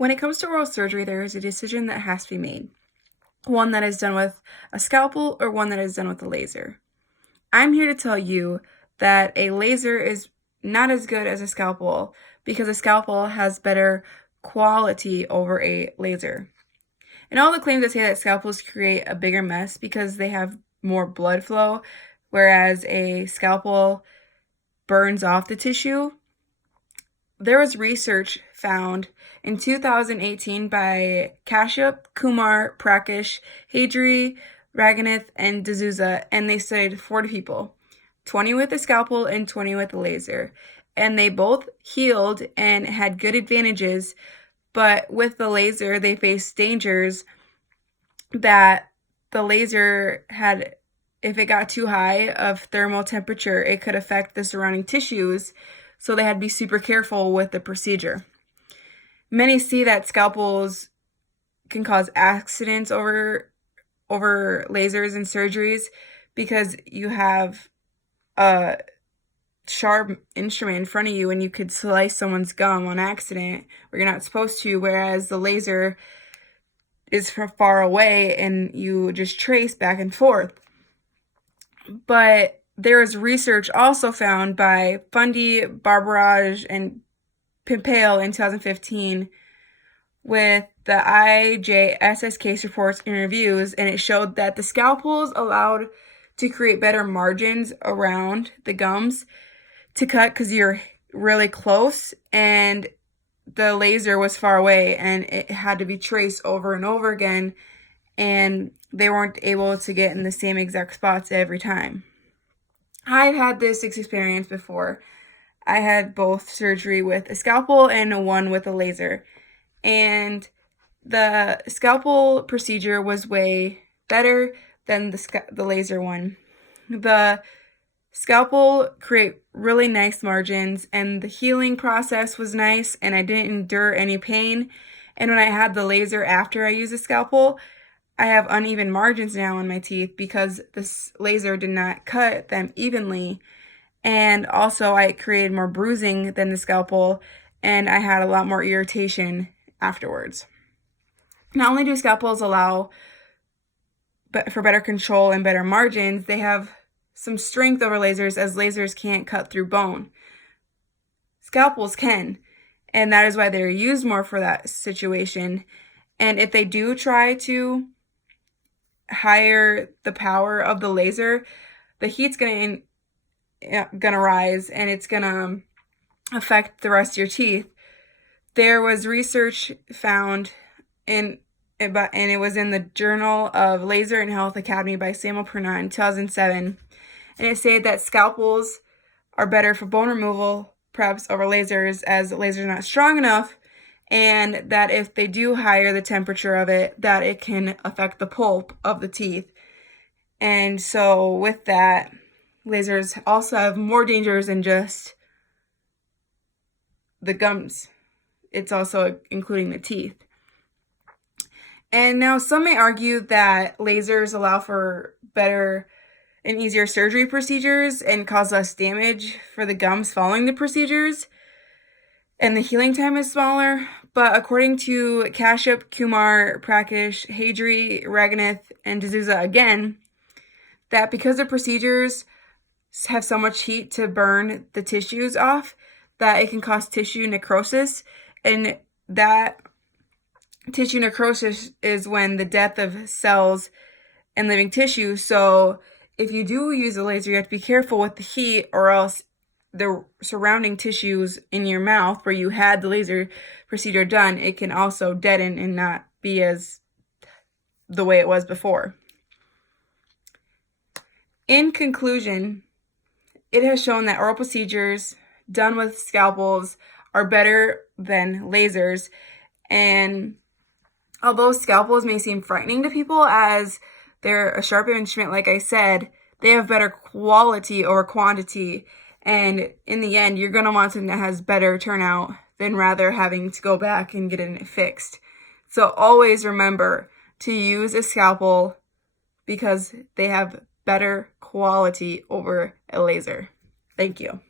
When it comes to oral surgery, there is a decision that has to be made. One that is done with a scalpel or one that is done with a laser. I'm here to tell you that a laser is not as good as a scalpel because a scalpel has better quality over a laser. And all the claims that say that scalpels create a bigger mess because they have more blood flow, whereas a scalpel burns off the tissue. There was research found in 2018 by Kashyap, Kumar, Prakash, Hadri, Raghunath, and D'Souza, and they studied 40 people, 20 with a scalpel and 20 with a laser. And they both healed and had good advantages, but with the laser, they faced dangers that the laser had. If it got too high of thermal temperature, it could affect the surrounding tissues, so they had to be super careful with the procedure. Many see that scalpels can cause accidents over lasers and surgeries because you have a sharp instrument in front of you and you could slice someone's gum on accident where you're not supposed to, whereas the laser is far away and you just trace back and forth. But there is research also found by Fundy, Barbaraj, and Pimpale in 2015 with the IJSS case reports and reviews, and it showed that the scalpels allowed to create better margins around the gums to cut because you're really close, and the laser was far away and it had to be traced over and over again, and they weren't able to get in the same exact spots every time. I've had this experience before. I had both surgery with a scalpel and one with a laser. And the scalpel procedure was way better than the laser one. The scalpel create really nice margins, and the healing process was nice, and I didn't endure any pain. And when I had the laser after I used the scalpel, I have uneven margins now in my teeth because this laser did not cut them evenly. And also I created more bruising than the scalpel, and I had a lot more irritation afterwards. Not only do scalpels allow for better control and better margins, they have some strength over lasers, as lasers can't cut through bone. Scalpels can, and that is why they're used more for that situation. And if they do try to higher the power of the laser, the heat's gonna rise and it's gonna affect the rest of your teeth. There was research found and it was in the Journal of Laser and Health Academy by Samuel Pernot in 2007, and it said that scalpels are better for bone removal preps over lasers, as lasers are not strong enough, and that if they do higher the temperature of it, that it can affect the pulp of the teeth. And so with that, lasers also have more dangers than just the gums. It's also including the teeth. And now some may argue that lasers allow for better and easier surgery procedures and cause less damage for the gums following the procedures, and the healing time is smaller. But according to Kashyap, Kumar, Prakash, Hadri, Raghunath, and D'Souza again, that because the procedures have so much heat to burn the tissues off, that it can cause tissue necrosis, and that tissue necrosis is when the death of cells and living tissue. So if you do use a laser, you have to be careful with the heat, or else the surrounding tissues in your mouth where you had the laser procedure done, it can also deaden and not be as the way it was before. In conclusion, it has shown that oral procedures done with scalpels are better than lasers, and although scalpels may seem frightening to people as they're a sharp instrument, like I said, they have better quality over quantity. And in the end, you're going to want something that has better turnout than rather having to go back and get it fixed. So always remember to use a scalpel because they have better quality over a laser. Thank you.